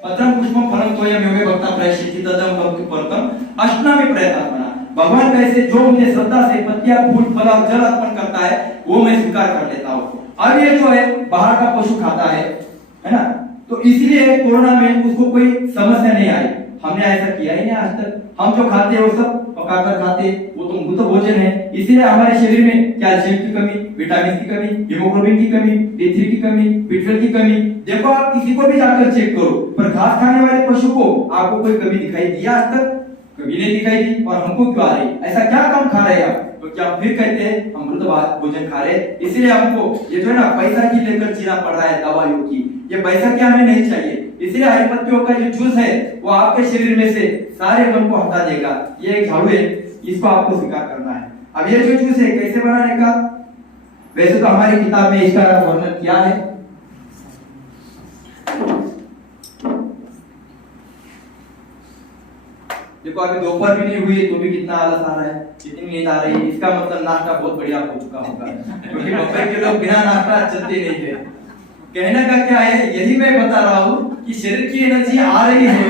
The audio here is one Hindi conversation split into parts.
पत्रम पुष्पम फलम तोयम योमे भक्ता प्रयश्चित तदम भक्ति परतम अष्टनामी प्रयतात्मना। भगवान कैसे जो मुझे श्रद्धा से पत्तियां फूल फल और जल अर्पण करता है वो मैं स्वीकार कर लेता हूँ। अब ये जो है बाहर का पशु खाता है ना, तो इसीलिए कोरोना में उसको कोई समस्या नहीं आई। हमने ऐसा किया ही नहीं आज तक। हम जो खाते हैं वो सब पकाकर खाते, वो तो मृत भोजन है। इसीलिए हमारे शरीर में कैल्शियम की कमी, विटामिन की कमी, हीमोग्लोबिन की कमी, D3 की कमी, B12 की कमी। देखो आप किसी को भी जाकर चेक करो, पर घास खाने वाले पशु को आपको कोई कमी दिखाई दिया आज तक? कभी नहीं दिखाई दी। और हमको क्यों आ रही? ऐसा क्या काम खा रहे हैं आप? तो क्या फिर कहते हैं हम मृत भोजन खा रहे हैं? इसलिए हमको ये जो है ना पैसा की लेकर जीना पड़ रहा है दवाइयों की। ये पैसा क्या हमें नहीं चाहिए। इसलिए हरी पत्तियों का जो जूस है वो आपके शरीर में से सारे गम को हटा देगा। ये एक झाड़ू है, इसको आपको स्वीकार करना है। अब ये जो जूस है कैसे बनाने का, वैसे तो हमारी किताब में इसका वर्णन किया है। देखो अभी दोपहर भी नहीं हुई तो भी कितना आलस आ रहा है, कितनी नींद आ रही है। इसका मतलब नाश्ता बहुत बढ़िया हो चुका होगा, क्योंकि मुंबई के लोग बिना नाश्ता चलते नहीं है। कहने का क्या है, यही मैं बता रहा हूँ कि शरीर की एनर्जी आ रही है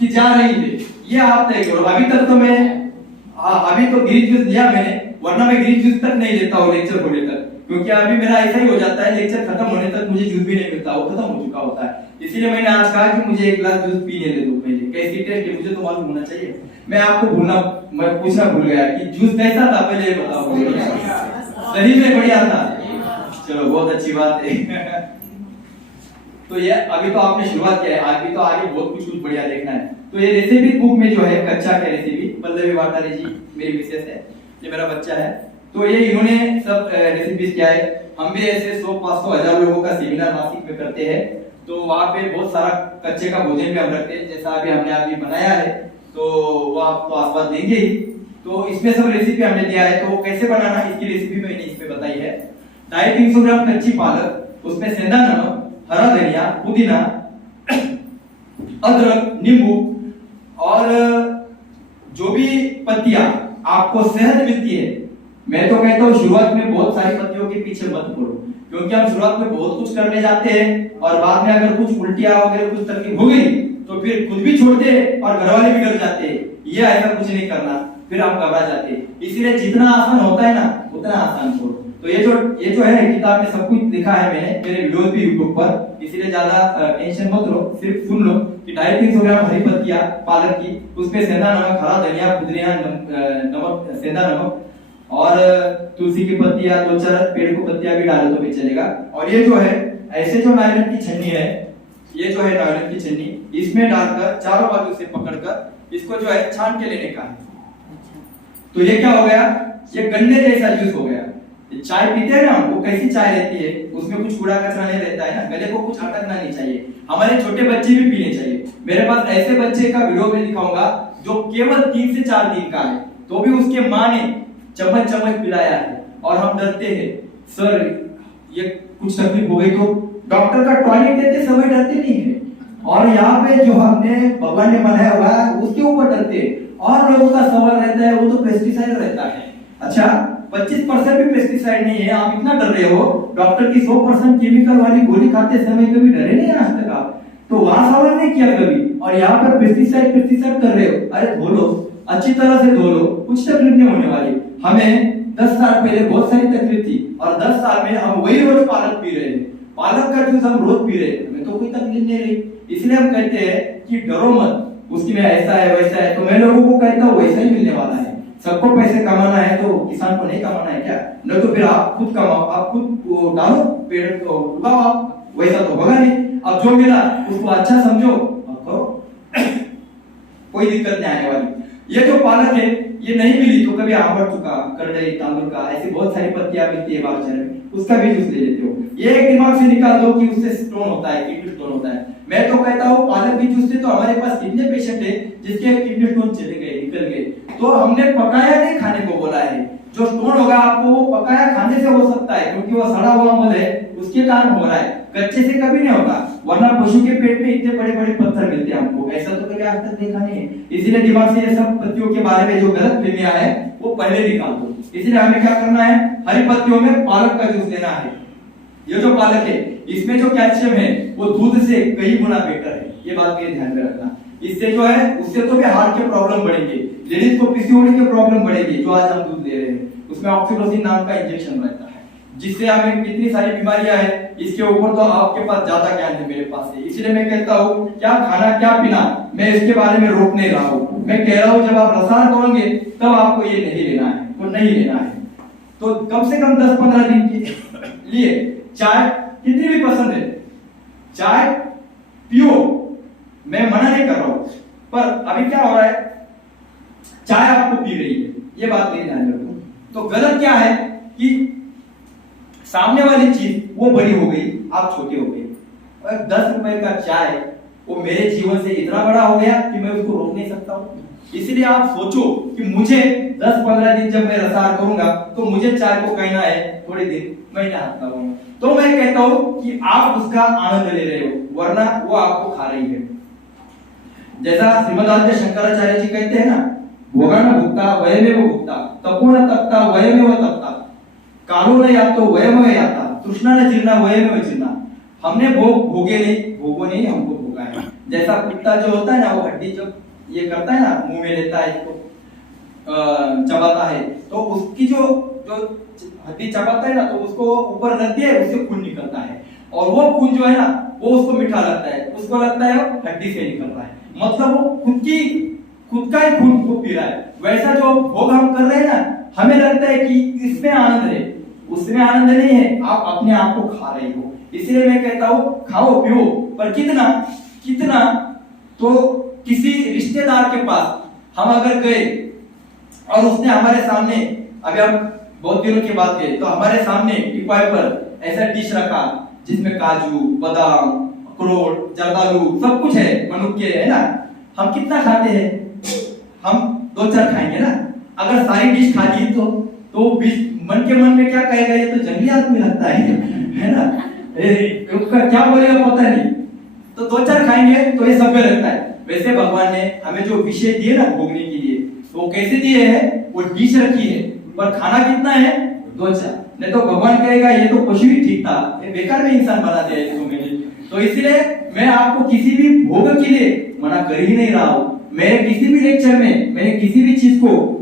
कि जा रही है, ये आप तय करो। अभी तक तो मैं अभी तो ग्रीन जूस लिया मैंने, वरना मैं ग्रीन जूस तक नहीं लेता हूँ लेक्चर होने तक, क्योंकि अभी मेरा ऐसा ही हो जाता है लेक्चर खत्म होने तक मुझे जूस भी नहीं मिलता, वो खत्म हो चुका होता है। इसीलिए मैंने आज कहा कि मुझे एक गिलास जूस पीने दे दो पहले। कैसी टेस्ट है मुझे तो मालूम होना चाहिए। मैं आपको मैं पूछना भूल गया कि जूस कैसा था, पहले ये बताओ। सही में बढ़िया था, चलो बहुत अच्छी बात है। तो ये अभी तो आपने शुरुआत किया है, अभी तो आगे बहुत कुछ बढ़िया देखना है। तो ये रेसिपी बुक में जो है कच्चा का रेसिपी पल्लवी वाटारे जी मेरी मिसेस है, ये मेरा बच्चा है। तो ये इन्होंने सब रेसिपीज किया है। हम भी ऐसे 100, 500, 1000 लोगों का सेमिनार नासिक में करते हैं, तो वहाँ पे बहुत सारा कच्चे का भोजन भी हम रखते हैं, जैसा अभी हमने अभी बनाया है, तो वो आपको आस्वाद देंगे ही। तो इसमें सब रेसिपी हमने दिया है, तो कैसे बनाना इसकी रेसिपी मैंने इसमें बताई है। 250 ग्राम कच्ची पालक, उसमें सेंधा नमक, हरा धनिया, पुदीना, अदरक, नींबू और जो भी पत्तियां आपको शहद मिलती है। मैं तो कहता हूँ शुरुआत में बहुत सारी पत्तियों के पीछे मत पड़ो, क्योंकि हम शुरुआत में बहुत कुछ करने जाते हैं और बाद में अगर कुछ उल्टियां वगैरह कुछ तकलीफ हो गई तो फिर खुद भी छोड़ते हैं और घर वाले भी डर जाते हैं। ये ऐसा कुछ नहीं करना, फिर आप घबरा जाते हैं। इसलिए जितना आसान होता है ना उतना आसान छोड़ो। तो ये जो है किताब में सब कुछ लिखा है मैंने, मेरे वीडियोस भी यूट्यूब पर, इसीलिए ज्यादा टेंशन मत लो, सिर्फ सुन लो कि 250 ग्राम हरी पत्तियां पालक की, उसमें सेंधा नमक, हरा धनिया, पुदीना, नमक, सेंधा नमक और तुलसी की पत्तियां, 2-4 पेड़ को पत्तियां भी डालो तो भी चलेगा। और ये जो है ऐसे जो नायलॉन की छन्नी है, ये जो है नायलॉन की छन्नी, इसमें डालकर चारों बाजू से पकड़कर इसको जो है छान के लेने का है। तो ये क्या हो गया, ये गन्ने जैसा जूस हो गया। चाय पीते हैं ना, वो कैसी चाय रहती है, उसमें कुछ कूड़ा कचरा नहीं रहता है ना, गले को कुछ अटकना नहीं चाहिए। हमारे छोटे बच्चे भी पीने चाहिए। मेरे पास ऐसे बच्चे का वीडियो में दिखाऊंगा जो केवल 3 से 4 दिन का है, तो भी उसके माँ ने चम्मच पिलाया है और हम डरते हैं, सर ये कुछ तकलीफ हो गई तो डॉक्टर का टॉयलेट देते समय डरते नहीं है, और यहाँ पे जो हमने भगवान ने बनाया हुआ है उसके ऊपर डरते हैं। और लोगों का सवाल रहता है वो तो पेस्टिसाइड रहता है। अच्छा 25% भी पेस्टिसाइड नहीं है, आप इतना डर रहे हो। डॉक्टर की 100% केमिकल वाली गोली खाते समय कभी डरे नहीं आज तक आप? तो वहां सवाल नहीं किया कभी, और यहाँ पर पेस्टिसाइड कर रहे हो। अरे धो लो, अच्छी तरह से धो लो, कुछ तकलीफ नहीं होने वाली। हमें 10 साल पहले बहुत सारी तकलीफ थी और 10 साल में हम वही रोज पालक पी रहे हैं, पालक का जूस हम रोज पी रहे हैं, हमें तो कोई तकलीफ नहीं रही। इसलिए हम कहते हैं कि डरो मत, उसकी में ऐसा है वैसा है। तो मैं लोगों को कहता हूँ वैसा ही मिलने वाला है। सबको पैसे कमाना है तो किसान को नहीं कमाना है क्या? न तो फिर आप खुद कमाओ, आप खुद डालो पेड़ को उगाओ आप, वैसा तो होगा नहीं। अब जो मिला उसको अच्छा समझो और करो, कोई दिक्कत नहीं आने वाली। ये जो पालक है ये नहीं मिली तो कभी आंवट का, करडई, तांदुल का, ऐसी बहुत सारी पत्तियां मिलती है बाजार में, उसका भी जूस ले लेते हो। ये एक दिमाग से निकाल दो कि उससे स्टोन होता है, किडनी स्टोन होता है। मैं तो कहता हूँ पालक के जूस से तो हमारे पास कितने पेशेंट है जिसके किडनी स्टोन चले गए, निकल गए। तो हमने पकाया नहीं खाने को बोला है। जो स्टोन होगा आपको वो पकाया खाने से हो सकता है, क्योंकि वो सड़ा हुआ मल है उसके कारण हो रहा है, कच्चे से कभी नहीं होगा। वरना पशु के पेट में इतने बड़े बड़े पत्थर मिलते हैं हमको, ऐसा तो कभी आज तक देखा नहीं है। इसीलिए दिमाग से ये सब पत्तियों के बारे में जो गलत फहमियां है वो पहले निकाल दो। इसलिए हमें क्या करना है, हरी पत्तियों में पालक का जूस लेना है। ये जो पालक है इसमें जो कैल्शियम है वो दूध से कई गुना बेटर है। ये बात के ध्यान में रखना। इससे जो है उससे तो भी हार्ट के प्रॉब्लम बढ़ेंगे, लेडीज को पीसीओडी के प्रॉब्लम बढ़ेगी। जो आज हम दूध ले रहे हैं उसमें ऑक्सीटोसिन नाम का इंजेक्शन रहता है, जिससे हमें कितनी सारी बीमारियां हैं, इसके ऊपर तो आपके पास ज्यादा ज्ञान है, मेरे पास है। इसलिए मैं कहता हूँ क्या खाना क्या पीना, मैं इसके बारे में रोक नहीं रहा हूँ। मैं कह रहा हूँ जब आप रसायन करोगे तब आपको ये नहीं लेना है, तो नहीं लेना है। तो कम से कम 10-15 दिन के लिए चाय कितनी भी पसंद है, चाय पियो, मैं मना नहीं कर रहा हूं। पर अभी क्या हो रहा है, चाय आपको पी रही है, ये बात नहीं ध्यान रखो। तो गलत क्या है कि सामने वाली चीज वो बड़ी हो गई, आप छोटे हो गए। और 10 रुपए का चाय वो मेरे जीवन से इतना बड़ा हो गया कि मैं उसको रोक नहीं सकता हूं। इसलिए आप सोचो कि मुझे 10-15 दिन जब मैं रसार करूंगा तो मुझे चाय को कहना है थोड़े दिन, महीना हफ्ता होगा, तो मैं कहता हूं कि आप उसका आनंद ले रहे हो, वरना वो आपको खा रही है। जैसा श्रीमदाचार्य शंकराचार्य जी कहते हैं ना, भोगान भुक्ता वयमेव भुक्ता, तपो न तप्ता वयमेव तप्ता, कालो न यातो वयमेव याता, तृष्णा न जीर्णा वयमेव जीर्णा। हमने भोगे नहीं, भोगो नहीं, हमको भोगा है। जैसा कुत्ता जो होता है ना, वो हड्डी जो ये करता है ना, मुंह में लेता है, इसको चबाता है, तो उसकी जो हड्डी चबाता है ना, तो उसको ऊपर रखती है, उससे खून निकलता है, और वो खून जो है ना वो उसको मीठा लगता है, उसको लगता है हड्डी से निकल रहा है, मतलब वो खुद का ही खून को पी रहा है। वैसा जो भोग हम कर रहे हैं ना, हमें लगता है कि इसमें आनंद है, उसमें आनंद नहीं है, आप अपने आप को खा रहे हो। इसलिए मैं कहता हूं खाओ पियो, पर कितना तो किसी रिश्तेदार के पास हम अगर गए और उसने हमारे सामने, अभी हम बहुत दिनों के बाद गए, तो हमारे सामने टिपाई पर ऐसा डिश रखा जिसमें काजू, बादाम, अखरोट, जर्दालू सब कुछ है, मनुक्के है ना, हम कितना खाते हैं? हम 2-4 खाएंगे ना। अगर सारी डिश खा ली तो मन के मन में क्या कहेगा, ये तो जंगली आदमी लगता है ना, उसका क्या बोलेगा पता नहीं। तो 2-4 खाएंगे तो ये सभ्य लगता है। वैसे भगवान ने हमें जो विषय दिए ना भोगने के लिए, तो कैसे दिए हैं, वो डिश रखी है, पर खाना कितना है, 2-4। नहीं तो भगवान कहेगा ये तो पशु ही ठीक था, बेकार में इंसान बना दिया इसको मैंने। तो इसलिए मैं आपको किसी भी भोग के लिए मना कर ही नहीं रहा हूं। मेरे किसी भी लेक्चर में मैंने किसी भी चीज को